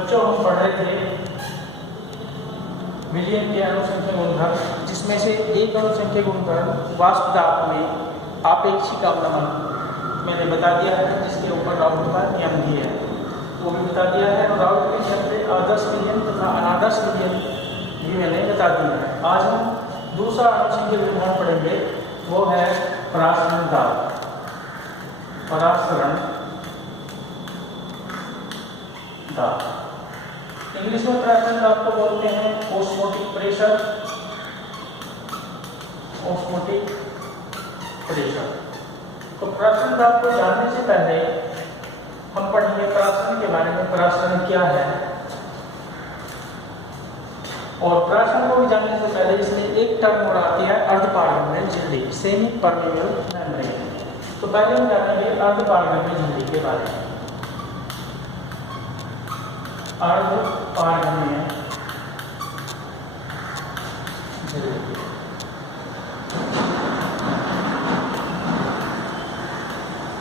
बच्चों हम पढ़ रहे थे विलियम के अणुसंख्या गुणधर्म, जिसमें से एक अणुसंख्या गुणधर्म वाष्प दाब में आपेक्षिक अवनमन मैंने बता दिया है, जिसके ऊपर राउथ का नियम भी है वो भी बता दिया है, और राउथ के नियम पे आदर्श विलियन तथा अनादर्श विलियन भी मैंने बता दिया है। आज हम दूसरा अणुसंख्या गुणधर्म पढ़ेंगे, वो है परासरण दाब। परासरण दाब इंग्लिश में परासरण दाब को बोलते हैं ऑस्मोटिक प्रेशर। Osmotic pressure. तो परासरण दाब को जानने से पहले हम पढ़ेंगे परासरण के बारे में, परासरण क्या है। और परासरण को भी जानने से पहले इसमें एक टर्म और आती है अर्धपारगम्य झिल्ली, सेमी परमेबल मेम्ब्रेन। तो पहले हम जानेंगे अर्धपारगम्य झिल्ली के बारे में। अर्धपारगम्य झिल्ली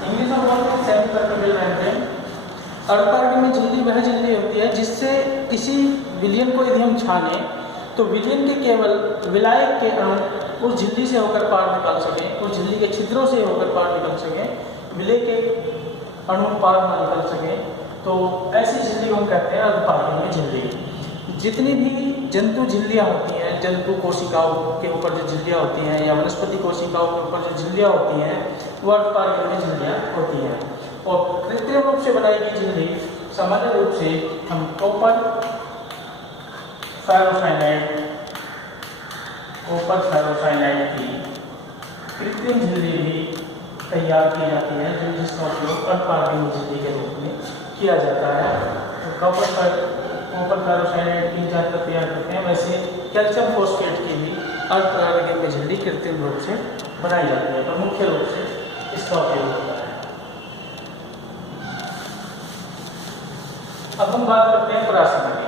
इंग्लिश में बोलते हैं सेमी परमेबल मेम्ब्रेन। अर्धपारगम्य झिल्ली वह झिल्ली होती है जिससे किसी विलयन को यदि हम छाने तो विलयन के केवल विलायक के अणु उस झिल्ली से होकर पार निकल सकें, उस झिल्ली के छिद्रों से होकर पार निकल सकें, विलय के अणु पार न निकल सकें। तो ऐसी झिल्ली को हम कहते हैं अर्धपारगम्य झिल्ली। जितनी भी जंतु झिल्लियाँ होती हैं, जंतु कोशिकाओं के ऊपर जो झिल्लियाँ होती हैं या वनस्पति कोशिकाओं के ऊपर जो झिल्लियाँ होती हैं वो अर्धपारगम्य झिल्लियाँ होती हैं। और कृत्रिम रूप से बनाई गई झिल्ली सामान्य रूप से हम कॉपर फेरोसाइनाइड की कृत्रिम झिल्ली भी तैयार की जाती है, जो जिसका उपयोग अर्धपारगम्य झिल्ली के रूप में किया जाता है। तो कॉपर फेरोसाइनाइड की जहाँ तक तैयार करते हैं, वैसे कैल्शियम फॉस्फेट की भी अर्धपारगम्य झिल्ली कृत्रिम रूप से बनाई जाती है, तो मुख्य रूप से इसका उपयोग होता है। अब हम बात करते हैं परासरण की।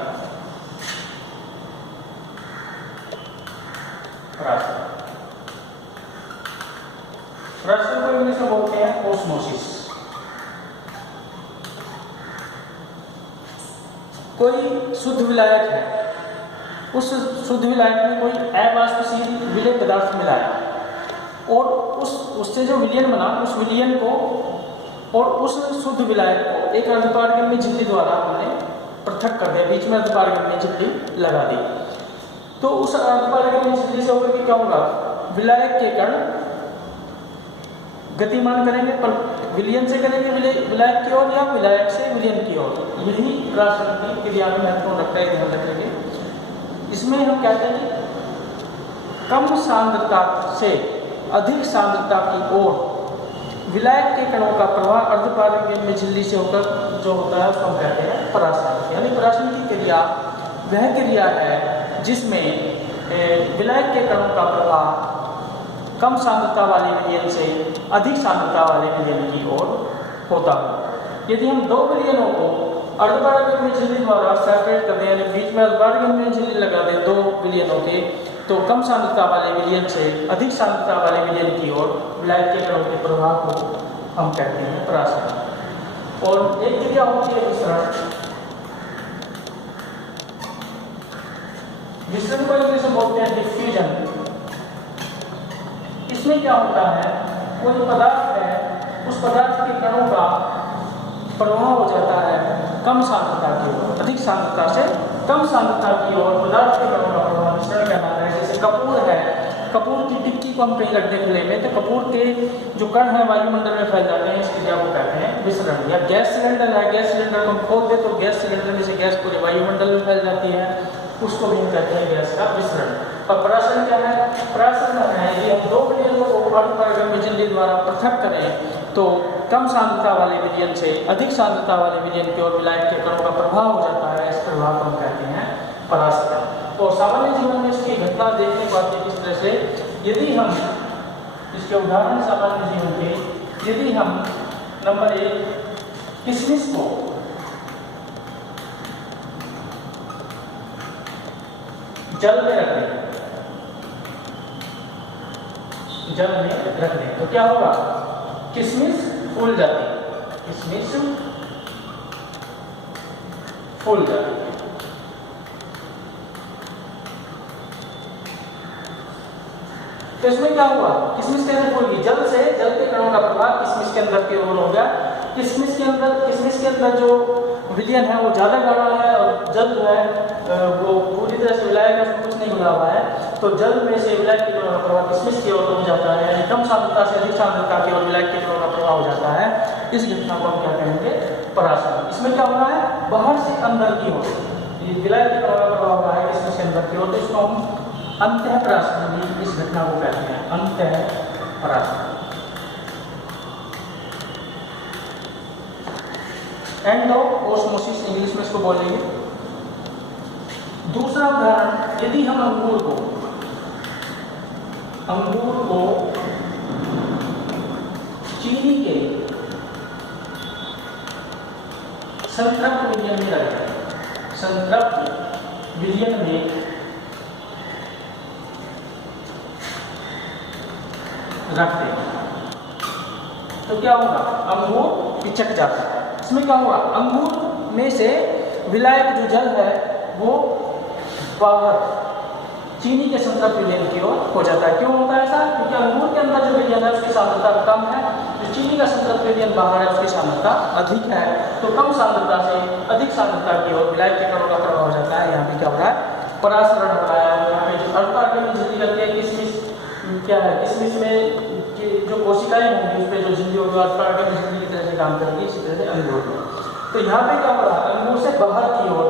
परासरण को इंग्लिश में बोलते हैं ओस्मोसिस। कोई शुद्ध विलायक है, उस शुद्ध विलायक में कोई अवाष्पशील विलय पदार्थ मिलाया और उससे जो विलयन बना उस विलयन को और उस शुद्ध विलायक को एक अर्धपारगम्य झिल्ली द्वारा हमने पृथक कर दिया, बीच में अर्धपारगम्य झिल्ली लगा दी। तो उस अर्धपारगम्य झिल्ली से होकर के क्या होगा, विलायक के कण गतिमान करेंगे, पर विलयन से करेंगे विलायक की ओर या विलायक से विलयन की ओर। यही परासरण की क्रिया में महत्वपूर्ण रखता है, ध्यान रखेंगे। इसमें हम कहते हैं कि कम सांद्रता से अधिक सांद्रता की ओर विलायक के कणों का प्रवाह अर्धपारगम्य झिल्ली से होकर जो होता है उसको हम कहते हैं परासरण। यानी परासरण की क्रिया वह क्रिया है जिसमें विलायक के कणों का प्रवाह कम सांद्रता वाले विलयन से अधिक सांद्रता वाले विलयन की ओर होता है। यदि हम दो विलयनों को अर्धपारगम्य झिल्ली द्वारा सेपरेट कर दें, यानी बीच में अर्धपारगम्य झिल्ली लगा दें दो विलयनों के, तो कम सांद्रता वाले विलयन से अधिक सांद्रता वाले विलयन की ओर विलायक के कणों के प्रवाह को हम कहते हैं परासरण। और एक क्रिया होती है विसरण। विसरण को इंग्लिश में बोलते हैं डिफ्यूजन। इसमें क्या होता है, कोई पदार्थ है, उस पदार्थ के कणों का प्रवाह हो जाता है कम सांद्रता की ओर, अधिक सांद्रता से कम सांद्रता की ओर पदार्थ के कणों का प्रवाह विसरण कहलाता है। जैसे कपूर है, कपूर की टिक्की को हम कहीं रख दें खुले में, तो कपूर के जो कण है वायुमंडल में फैल जाते हैं, इस क्रिया को कहते हैं विसरण। या गैस सिलेंडर है, गैस सिलेंडर को हम खोल दें तो गैस सिलेंडर में से गैस पूरे वायुमंडल में फैल जाती है, उसको भी हम कहते हैं गैस का विसरण। और परासरण क्या है, परासरण है यदि हम दो विलयनों को अर्धपारगम्य झिल्ली द्वारा पृथक करें तो कम सांद्रता वाले विलयन से अधिक सांद्रता वाले विलयन की ओर विलायक के कणों का प्रभाव हो जाता है। इस प्रभाव को हम कहते हैं परासरण। तो सामान्य जीवन में इसकी घटना देखने को आती है किस तरह से, यदि हम इसके उदाहरण सामान्य जीवन के, यदि हम नंबर 1 किशमिश को जल में रख दें, जल में रख दें तो क्या होगा, किशमिश फूल जाती है, किशमिश फूल जाती है। तो इसमें क्या हुआ, किशमिश कैसे फूल गई, जल से जल के कणों का प्रवाह किशमिश के अंदर की ओर हो गया। किशमिश के अंदर जो विलयन है वो ज़्यादा गाढ़ा है और जल जो है वो पूरी तरह से विलायक है, उसमें कुछ नहीं मिला हुआ है। तो जल में से विलायक के कणों का प्रवाह किशमिश की ओर हो जाता है, यानी कम सांद्रता से अधिक सांद्रता की ओर विलायक के कणों का प्रवाह हो जाता है। इस घटना को हम क्या कहेंगे, परासरण। इसमें क्या हो रहा है, बाहर से अंदर की ओर विलायक के कणों का प्रवाह हो रहा है किशमिश के अंदर की ओर, तो इसको हम अंतःपरासरण भी इस घटना को कहते हैं, अंतःपरासरण। एंड ऑफ ओस्मोसिस इंग्लिश में इसको बोलेंगे। दूसरा उदाहरण, यदि हम अंगूर को चीनी के संतृप्त विलयन में रखें, संतृप्त विलयन में रखते हैं, तो क्या होगा, अंगूर पिचक जाता है। इसमें क्या होगा, अंगूर में से विलायक जो जल है वो बाहर चीनी के संतृप्त विलयन की ओर हो जाता है। क्यों होता है ऐसा, क्योंकि अंगूर के अंदर जो विलयन है उसकी सांद्रता कम है, जो चीनी का संतृप्त विलयन बाहर है उसकी सांद्रता अधिक है। तो कम सांद्रता से अधिक सांद्रता की ओर विलायक के कणों का प्रभाव हो जाता है। यहाँ पे क्या हो रहा है, परासरण हो रहा है। यहाँ पे जो अल्फा में झिल्ली लगती है, किशमिश क्या है, किशमिश में जो कोशिकाएं होंगी उस पर जो झिल्ली होगी अल्फा में झिल्ली की तरह से काम करेगी, इसी तरह से अंगूर में। तो यहाँ पे क्या हो रहा है, अंगूर से बाहर की ओर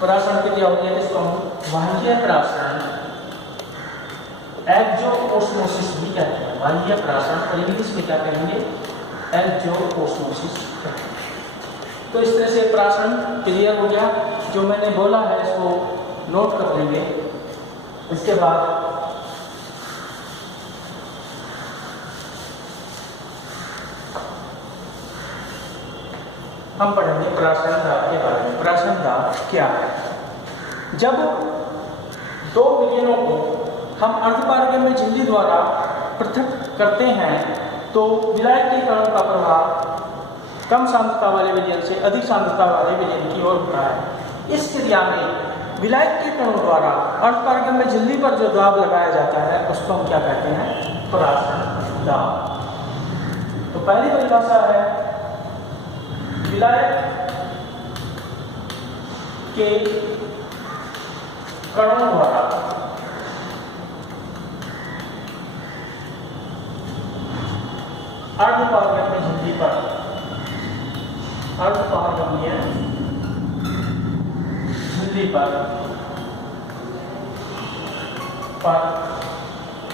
परासरण क्रिया होती है, जिसको हम बाह्य परासरण, एक्सोओस्मोसिस भी कहते हैं, बाह्य परासरण, और इंग्लिश में क्या कहेंगे, एक्सोओस्मोसिस। तो इस तरह से परासरण क्लियर हो गया। जो मैंने बोला है इसको नोट कर लेंगे। इसके बाद हम पढ़ेंगे परासरण दाब के बारे में। परासरण दाब क्या है, जब दो विलयनों को हम अर्धपारगम्य झिल्ली द्वारा पृथक करते हैं तो विलायक के कणों का प्रभाव कम सांद्रता वाले विलयन से अधिक सांद्रता वाले विलयन की ओर होता है। इस क्रिया में विलायक के कणों द्वारा अर्धपारगम्य झिल्ली पर जो दाब लगाया जाता है उसको हम क्या कहते हैं, परासरण दाब। तो पहली परिभाषा है, विलायक के कणों द्वारा अर्धपारगम्य झिल्ली पर, अर्धपारगम्य झिल्ली पर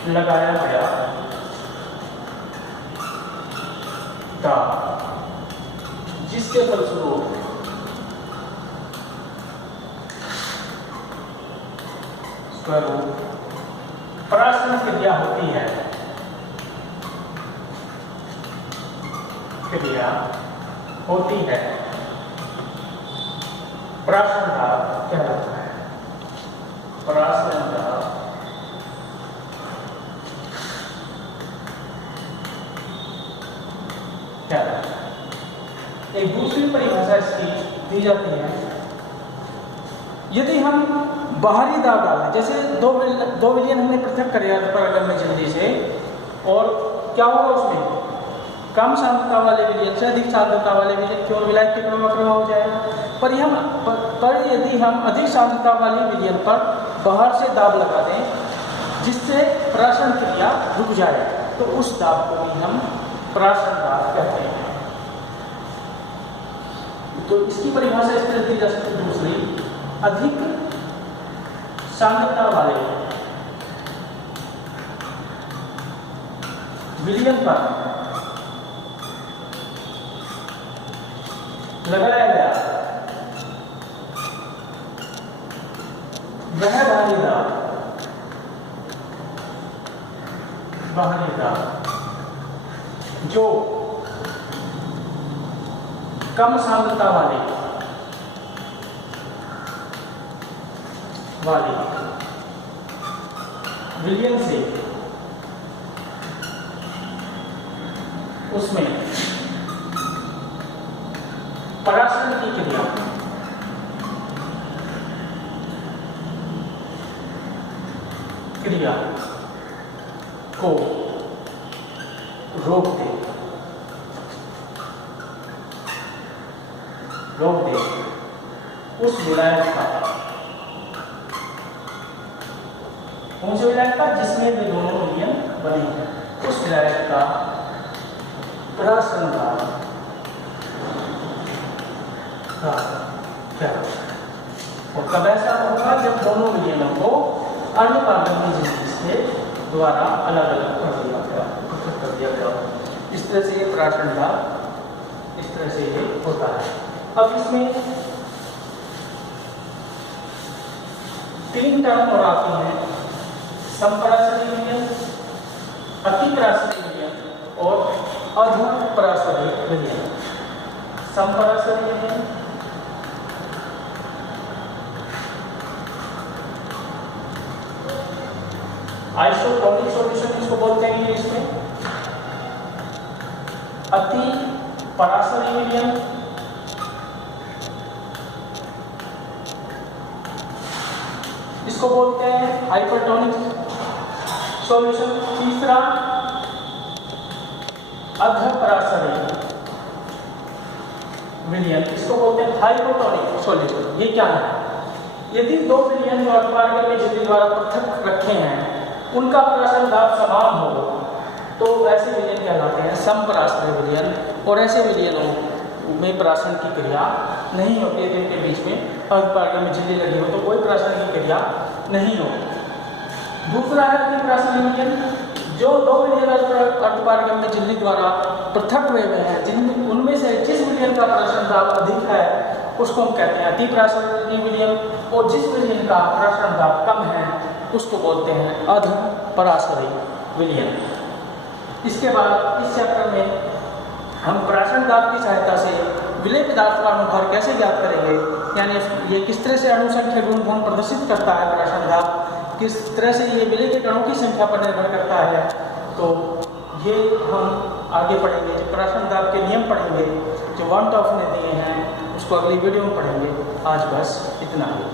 लगाया गया दाब, जिसके फलस्वरूप परासरण क्रिया होती है, परासरण दाब क्या होता है, परासरण दाब क्या होता है। एक दूसरी परिभाषा इसकी दी जाती है, यदि हम बाहरी दाब डालें, जैसे दो विलयन हमने पृथक करे अर्धपारगम्य झिल्ली से, और क्या होगा उसमें, कम सांद्रता वाले विलयन से अधिक सांद्रता वाले विलयन की ओर विलायक के कणों का प्रभाव हो जाएगा। पर यदि हम अधिक सांद्रता वाले विलयन पर बाहर से दाब लगा दें जिससे परासरण क्रिया रुक जाए, तो उस दाब को भी हम परासरण दाब कहते हैं। तो इसकी परिभाषा इस तरह दी जा सकती है, दूसरी, अधिक सांद्रता वाले विलयन पर लगाया गया वह बाहरी दाब जो कम सांद्रता वाले विलयन से उसमें परासरण की क्रिया क्रिया को रोक दे उस विलायक का, कौन से विलायक का? जिसमें वे दोनों विलयन बने हैं, उस विलायक का प्राशन भाव क्या? और कब ऐसा होगा? जब दोनों विलयनों को अन्य पारगम्य झिल्ली से द्वारा अलग अलग कर दिया गया। इस तरह से ये प्राशन भाव इस तरह से ये होता है। अब इसमें 3 टर्म और आती हैं, संपराशरी विलयन, अतिपराशरी विलयन और अधपराशरी विलयन। संपराशरी विलयन, आइसोटोनिक सॉल्यूशन इसको बोलते हैं इंग्लिश में। अतिपराशरी विलयन, इसको बोलते हैं हाइपरटोनिक सॉल्यूशन। तीसरा अधपराशरी विलयन, इसको बोलते हैं हाइपोटोनिक सॉल्यूशन। ये क्या है? यदि दो विलयन जो अतिपारगम्य झिल्ली द्वारा पृथक रखे हैं उनका प्राशन दाब समान हो तो ऐसे विलयन कहलाते हैं समपराशरी विलयन। और ऐसे विलयनों में प्राशन की क्रिया नहीं होती है, जिनके बीच में अतिपारगम्य झिल्ली लगी हो तो कोई प्राशन की क्रिया नहीं हो। दूसरा है अतिपराशरी विलयन, जो दो विलयन अतिपारगम्य झिल्ली द्वारा पृथक हुए हैं, जिनमें उनमें से जिस विलयन का प्राशन दाब अधिक है उसको हम कहते हैं अतिपराशरी विलयन, और जिस विलयन का प्राशन दाब कम है उसको बोलते हैं अधपराशरी विलयन। इसके बाद इस चैप्टर में हम प्राशन दाब की सहायता से विलय पदार्थ का अणुभार कैसे ज्ञात करेंगे, यानी ये किस तरह से अणु संख्या गुण प्रदर्शित करता है प्राशन दाब, किस तरह से ये विलय के कणों की संख्या पर निर्भर करता है, तो ये हम आगे पढ़ेंगे। जो प्राशन दाब के नियम पढ़ेंगे, जो वन टॉप ने दिए हैं उसको अगली वीडियो में पढ़ेंगे। आज बस इतना ही।